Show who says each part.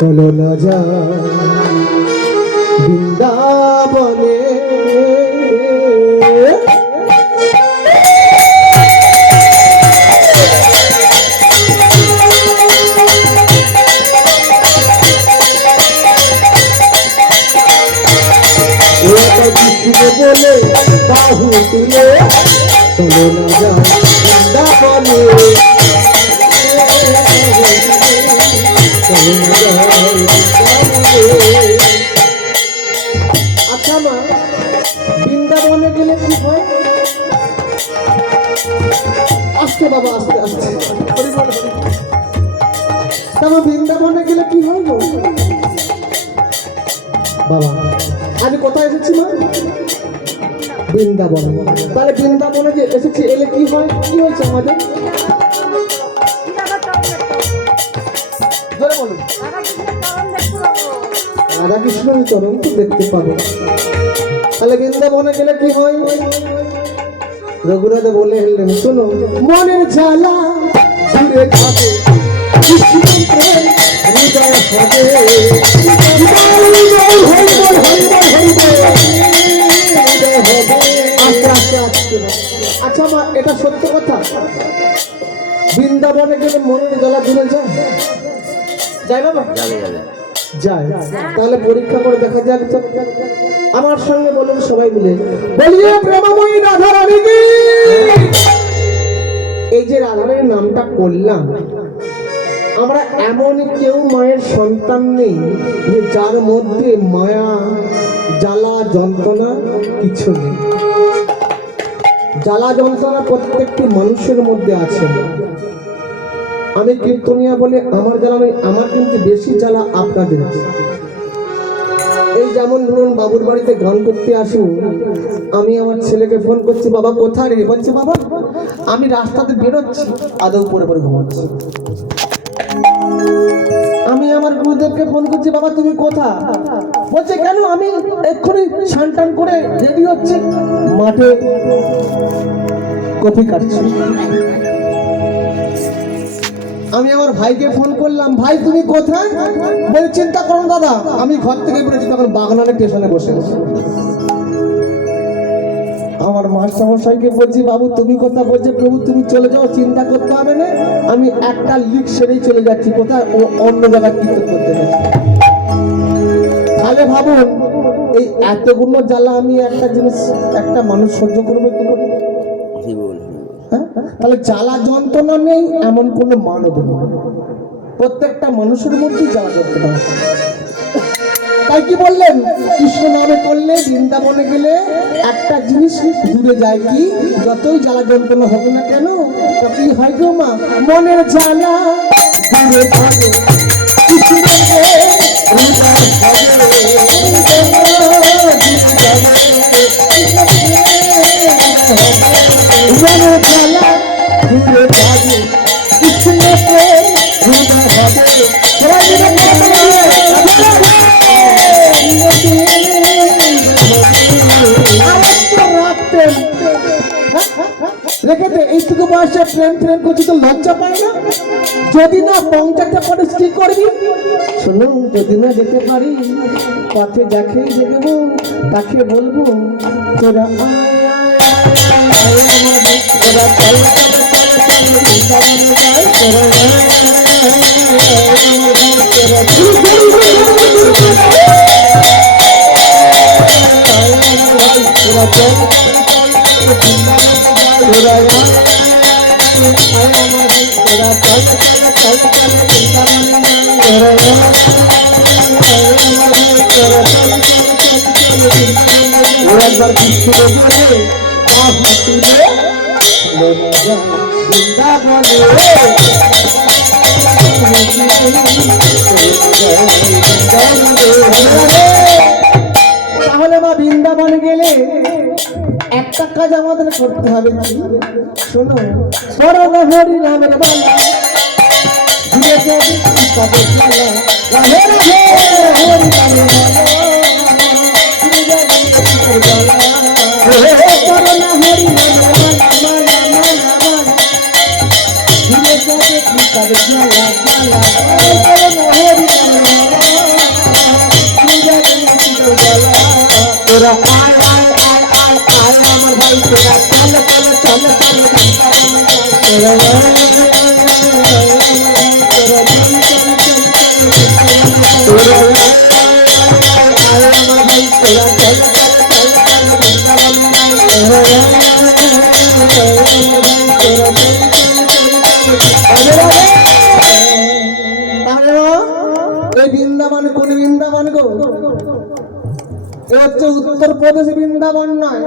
Speaker 1: চলো না যা। বৃন্দাবনে। বলে বাহু তুলে। চলো না যা বৃন্দাবনে। আচ্ছা মা বৃন্দাবনে গেলে কি হয় আস্তে বাবা আস্তে আস্তে হরি বল, হরি বল। তা মা বৃন্দাবনে গেলে কি হয় গো বাবা আমি কোথায় এসেছি মা বৃন্দাবনে তাহলে বৃন্দাবনে যে এসেছি এলে কি হয় কি হয়েছে আমাদের রাধা কৃষ্ণের চরণ তো দেখতে পাবো। তাহলে বৃন্দাবনে গেলে কি হয়? রঘুনাথ বলে হেললেন শোনো, মনের জ্বালা দূরে থাকে। আচ্ছা আচ্ছা আচ্ছা। আচ্ছা মা, এটা সত্য কথা। বৃন্দাবনে গেলে মনের জ্বালা দূরে যায়? যায় বাবা? যায়। তাহলে পরীক্ষা করে দেখা যাক আমার সঙ্গে বলুন সবাই মিলে। বলিয়ে প্রেমময়ী রাধা রানী এই যে রাধারানীর নামটা করলাম আমরা এমন কেউ মায়ের সন্তান নেই যে যার মধ্যে মায়া জ্বালা যন্ত্রণা কিছু নেই। জ্বালা যন্ত্রণা প্রত্যেকটি মানুষের মধ্যে আছে। আমি কীর্তনিয়া বলে, আমার জ্বালা নেই আমার কিন্তু বেশি জ্বালা আপনাদের। এই যেমন ধরুন, বাবুর বাড়িতে গান করতে আসুন, আমি আমার ছেলেকে ফোন করছি, বাবা, কোথায় রে? বলছে, বাবা, আমি রাস্তাতে বেরোচ্ছি, আদৌ পরে পরে ঘুমাচ্ছি। আমি আমার গুরুদেবকে ফোন করছি, বাবা, তুমি কোথা বলছে, কেন? আমি এক্ষুনি স্নান টান করে রেডি হচ্ছি, মাঠে কপি কাটছি আমি আমার ভাইকে ফোন করলাম, ভাই, তুমি কোথায়? বলে, চিন্তা করো দাদা, আমি ঘর থেকে বেরোচ্ছি। তখন বাগনানের স্টেশনে বসে আমার মাস্টারমশাইকে বলছি, বাবু, তুমি কথা বলছে, প্রভু, তুমি চলে যাও, চিন্তা করতে হবে না। আমি একটা লিক সেরেই চলে যাচ্ছি, কোথায়? ও অন্য জায়গায় কীর্তন করতে যাচ্ছি তাহলে ভাবুন, এই এতগুলো জ্বালা আমি একটা জিনিস, একটা মানুষ সহ্য করবে কি করে? তাহলে জ্বালা যন্ত্রণা নেই, এমন কোনো মানব নেই। প্রত্যেকটা মানুষের মধ্যেই জ্বালা যন্ত্রণা তাই কি বললেন? কৃষ্ণ নামে করলে বৃন্দাবনে গেলে একটা জিনিস দূরে যায় কি? যতই জ্বালা যন্ত্রণা হোক না কেন তা কি হয় গো মা, মনের জ্বালা দূরে থাকে। কৃষ্ণের বয়সে প্রেম প্রেম করছি তো লজ্জা পায় না যদি না পঞ্চাশটা পারিস কি করবি শোনো যদি না যেতে পারি পথে যাকেই দেখব তাকে বলব তোরা আয়, আয়, একবার কৃষ্ণ বলে বাহু তুলে তাহলে মা বৃন্দাবন গেলে একটা কাজ আমাদের করতে হবে কি শোনো স্মরণ হরি রামের
Speaker 2: তোরা ভাই তোরা চল চল চল চল তোরা বৃন্দাবন উত্তরপ্রদেশ বৃন্দাবন নয়।